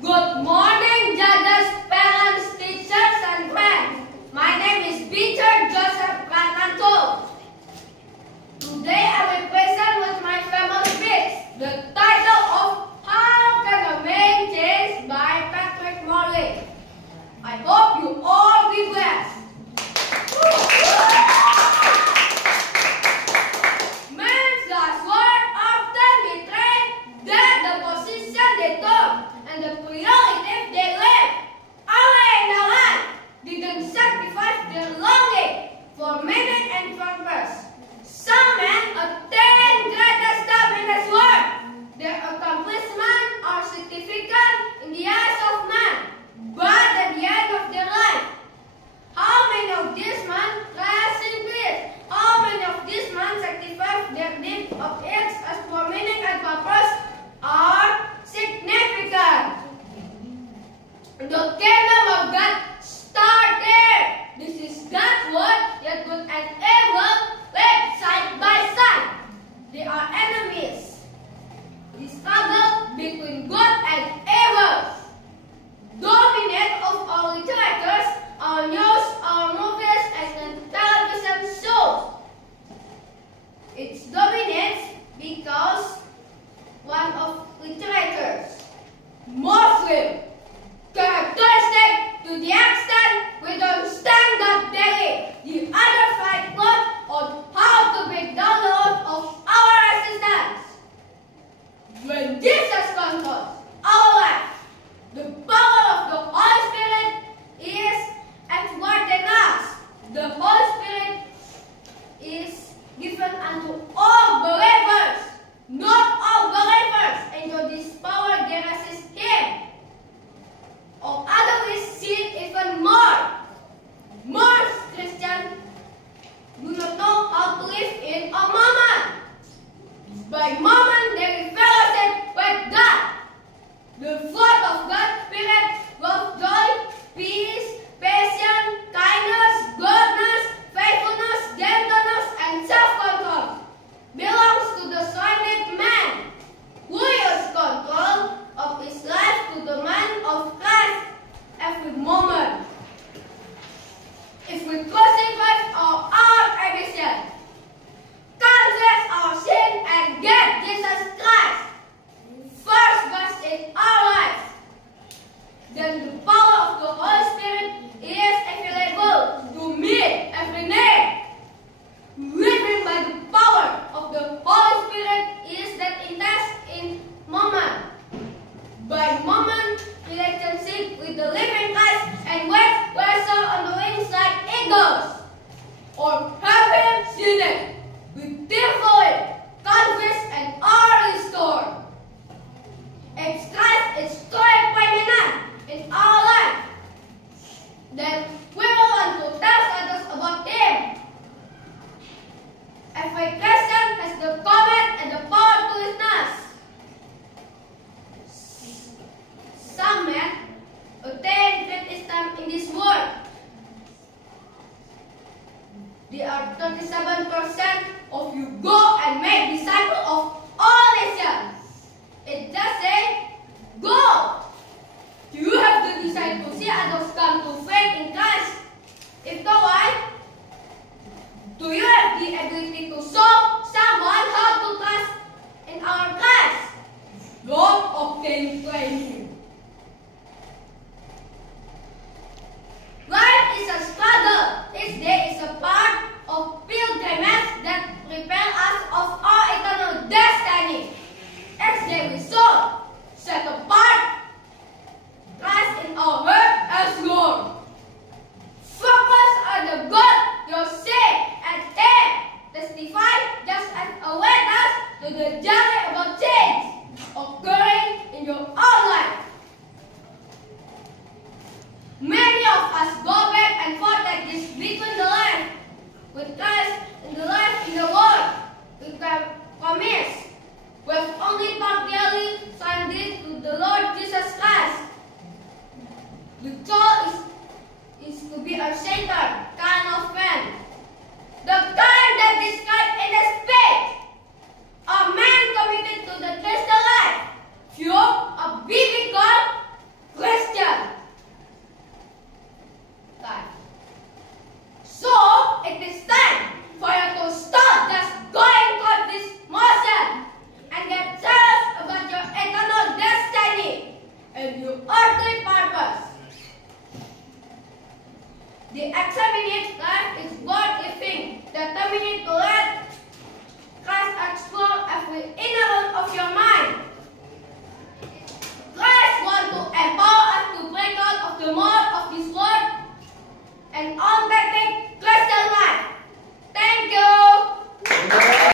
Good morning, judges, parents, teachers, and friends. My name is Peter Joseph Prananto. Today I will present with my family speech the title of How Can a Man Change by Patrick Morley. I hope you all be blessed. Men's last word often betray the position they took and the prerogative they live. Allah and Allah didn't sacrifice their longing for meaning and purpose. Some men attain greater stuff in this world. Their accomplishments are significant in the eyes of man, but at the end of their life, how many of these men rest in peace? How many of these men sacrifice their deeds of acts as for meaning and purpose are significant? The kingdom of God started. This is God's word, yet good and evil live side by side. They are enemies. The struggle between good and evil. Dominate of our literatures, our news, our movies, and television shows. It dominates because one of literatures, Muslim, characteristic to the extent we don't stand up daily. The other fight good on how to break down the load of our resistance. When Jesus controls our life, the power of the Holy Spirit is at work in us. The Holy Spirit is given unto all believers. Not all believers enjoy this power, they resist Him. Or others see it even more. Most Christians do not know how to live in a moment. By moment they fellowship with God. The fruit of God's Spirit, love, joy, peace, patience, kindness, goodness, faithfulness, gentleness, and self-control belongs to the solid man who uses control of his life to the man of Christ every moment. If we crucify our ambition, confess our sin, and get Jesus Christ first was in our lives, then the power of the Holy Spirit is available to meet every need. Living by the power of the Holy Spirit is that intense in moment by moment relationship with the living Christ, and when we soar on the wings like eagles, or having seen it, we tearfully confess and are restored. If Christ is truly preeminent in our life, then we will want to tell others about Him. Every Christian has the command and the power to witness. Some men attain great esteem in this world. There are 37% of you go and make disciples of all nations. It just say, go. Do you have the desire to see others come to faith in Christ? If so, why? Do you have the ability to show someone how to trust in our Christ? Don't obtain training. Life is a struggle. Each day is a part of pilgrimage that prepares us of our eternal destiny. Each day we should set apart Christ in our heart as Lord. Focus on the God you see and hear. Testify just as a witness to the journey about change occurring in your own life. The examined life is worth living. Determined to let Christ explore every inner world of your mind.